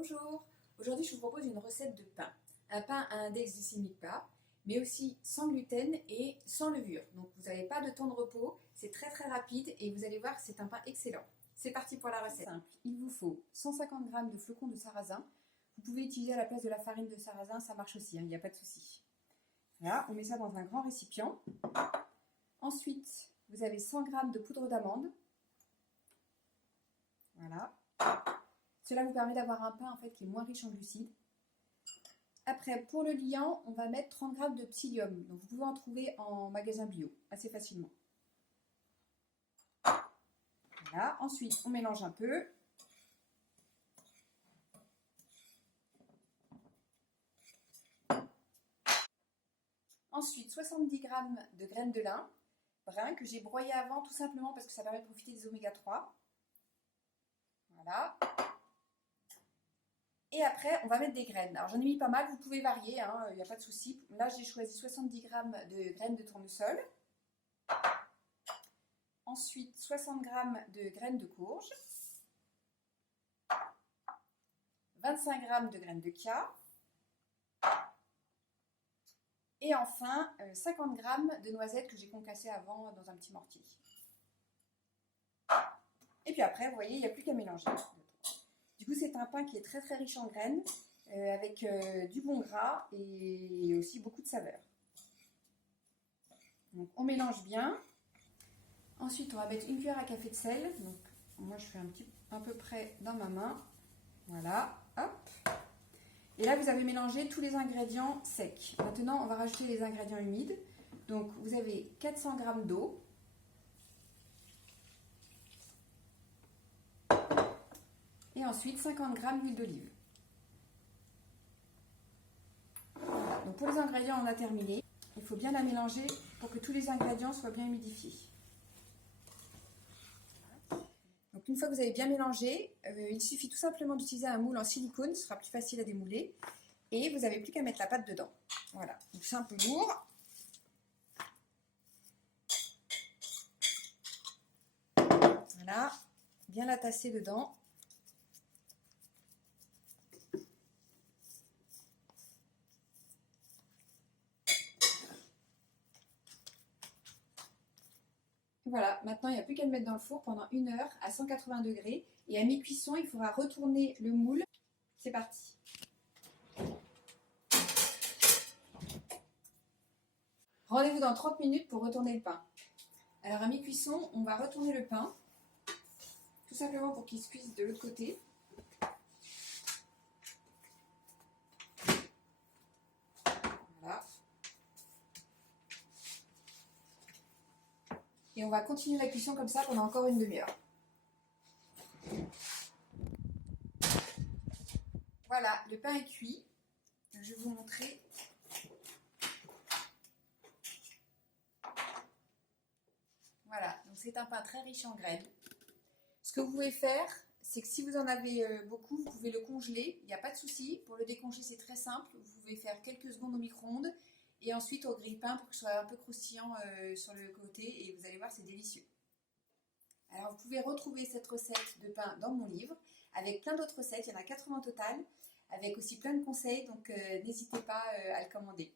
Bonjour, aujourd'hui je vous propose une recette de pain. Un pain à index glycémique bas, mais aussi sans gluten et sans levure. Donc vous n'avez pas de temps de repos, c'est très rapide et vous allez voir que c'est un pain excellent. C'est parti pour la recette. Simple. Il vous faut 150 g de flocons de sarrasin. Vous pouvez utiliser à la place de la farine de sarrasin, ça marche aussi, il n'y a pas de souci. Voilà, on met ça dans un grand récipient. Ensuite, vous avez 100 g de poudre d'amande. Voilà. Cela vous permet d'avoir un pain qui est moins riche en glucides. Après, pour le liant, on va mettre 30 g de psyllium. Donc vous pouvez en trouver en magasin bio, assez facilement. Voilà. Ensuite, on mélange un peu. Ensuite, 70 g de graines de lin brun que j'ai broyé avant, tout simplement parce que ça permet de profiter des oméga 3. Voilà. Et après, on va mettre des graines. Alors, j'en ai mis pas mal, vous pouvez varier, il n'y a pas de souci. Là, j'ai choisi 70 g de graines de tournesol. Ensuite, 60 g de graines de courge. 25 g de graines de chia. Et enfin, 50 g de noisettes que j'ai concassées avant dans un petit mortier. Et puis après, vous voyez, il n'y a plus qu'à mélanger. Du coup, c'est un pain qui est très riche en graines, avec du bon gras et aussi beaucoup de saveur. Donc, on mélange bien. Ensuite, on va mettre une cuillère à café de sel. Donc, moi, je fais un peu près dans ma main. Voilà, hop. Et là, vous avez mélangé tous les ingrédients secs. Maintenant, on va rajouter les ingrédients humides. Donc, vous avez 400 g d'eau. Et ensuite 50 g d'huile d'olive. Voilà. Donc pour les ingrédients, on a terminé. Il faut bien la mélanger pour que tous les ingrédients soient bien humidifiés. Donc une fois que vous avez bien mélangé, il suffit tout simplement d'utiliser un moule en silicone, ce sera plus facile à démouler. Et vous n'avez plus qu'à mettre la pâte dedans. Voilà, donc c'est un peu lourd. Voilà, bien la tasser dedans. Voilà, maintenant il n'y a plus qu'à le mettre dans le four pendant 1 heure à 180 degrés. Et à mi-cuisson, il faudra retourner le moule. C'est parti. Rendez-vous dans 30 minutes pour retourner le pain. Alors à mi-cuisson, on va retourner le pain. Tout simplement pour qu'il se cuise de l'autre côté. Voilà. Et on va continuer la cuisson comme ça pendant encore une demi-heure. Voilà, le pain est cuit. Je vais vous montrer. Voilà, donc c'est un pain très riche en graines. Ce que vous pouvez faire, c'est que si vous en avez beaucoup, vous pouvez le congeler. Il n'y a pas de souci. Pour le décongeler, c'est très simple. Vous pouvez faire quelques secondes au micro-ondes et ensuite au grille-pain pour que ce soit un peu croustillant sur le côté. Et vous allez voir, c'est délicieux. Alors, vous pouvez retrouver cette recette de pain dans mon livre avec plein d'autres recettes. Il y en a 80 au total, avec aussi plein de conseils. Donc, n'hésitez pas à le commander.